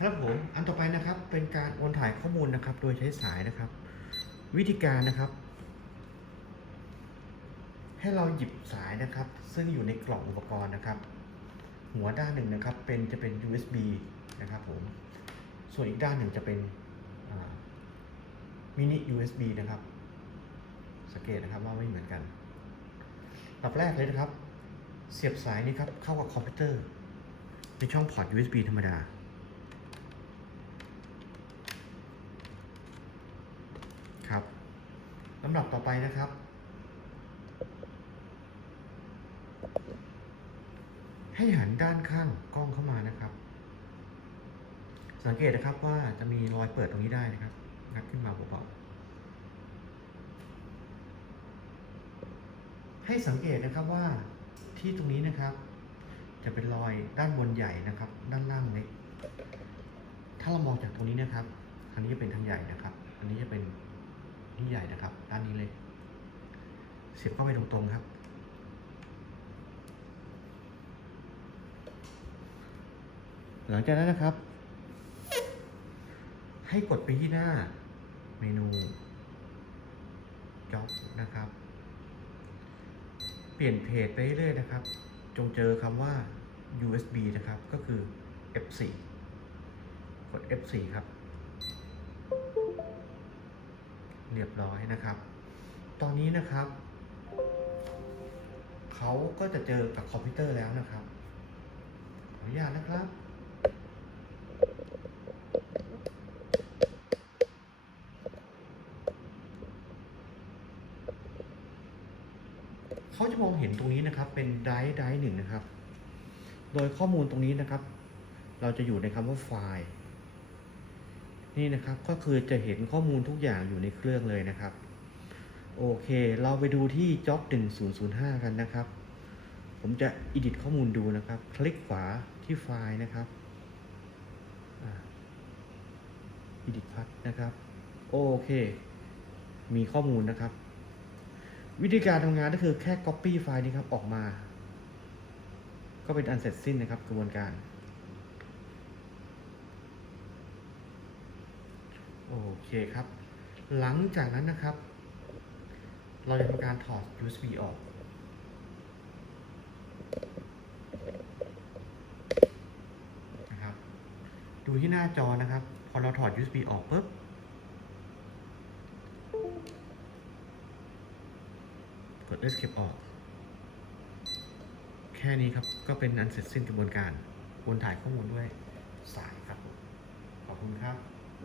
ครับผมอันต่อไปนะครับเป็นการโอนถ่ายข้อมูลนะครับ โดยใช้สายนะครับ วิธีการนะครับ ให้เราหยิบสายนะครับ ซึ่งอยู่ในกล่องอุปกรณ์นะครับ หัวด้านหนึ่งนะครับ เป็นจะเป็น USB นะครับผมส่วนอีกด้านหนึ่งจะเป็นมินิ USB นะครับสังเกตนะครับว่าไม่เหมือนกันตับแรกเลยนะครับ เสียบสายนี้ครับเข้ากับคอมพิวเตอร์ในช่องพอร์ต USB ธรรมดา ครับลำดับต่อไปนะครับ ให้หันด้านข้างกล้องเข้ามานะครับ สังเกตนะครับว่าจะมีรอยเปิดตรงนี้ได้นะครับงัดขึ้นมาเบาๆให้สังเกตนะครับว่าที่ตรงนี้นะครับ จะเป็นรอยด้านบนใหญ่นะครับ ด้านล่างเล็กถ้าเรามองจากตรงนี้นะครับอันนี้จะเป็นทางใหญ่นะครับ อันนี้จะเป็น นี่ใหญ่นะครับ ด้านนี้เลย เสียบเข้าไปตรงๆครับ หลังจากนั้นนะครับ ให้กดไปที่หน้าเมนู Job นะครับ เปลี่ยนเพจไปเรื่อยๆนะครับ จงเจอคำว่า USB นะครับ ก็คือ F4 กด F4 ครับ เรียบร้อยนะครับ ตอนนี้นะครับเขาก็จะเจอกับคอมพิวเตอร์แล้วนะครับ ขออนุญาตนะครับ เขาจะมองเห็นตรงนี้นะครับเป็นไดร์ไดร์หนึ่งนะครับ โดยข้อมูลตรงนี้นะครับ เราจะอยู่ในคำว่าไฟล์ นี่นะครับก็คือจะเห็นข้อมูลทุกอย่างอยู่ในเครื่องเลยนะครับ โอเค เราไปดูที่ job 1005 กันนะครับ ผมจะ edit ข้อมูลดูนะครับ คลิกขวาที่ไฟล์นะครับอ่า edit พัดนะครับ โอเค มีข้อมูลนะครับ วิธีการทำงานก็คือแค่ copy ไฟล์นี้ครับออกมา ก็เป็นอันเสร็จสิ้นนะครับกระบวนการ โอเคครับ หลังจากนั้นนะครับ เราจะทำการถอด USB ออก นะครับ ดูที่หน้าจอนะครับ พอเราถอด USB ออกปุ๊บ กด escape ออก แค่นี้ครับ ก็เป็นอันเสร็จสิ้นกระบวนการโอนถ่ายข้อมูลด้วยสายครับ ขอบคุณครับ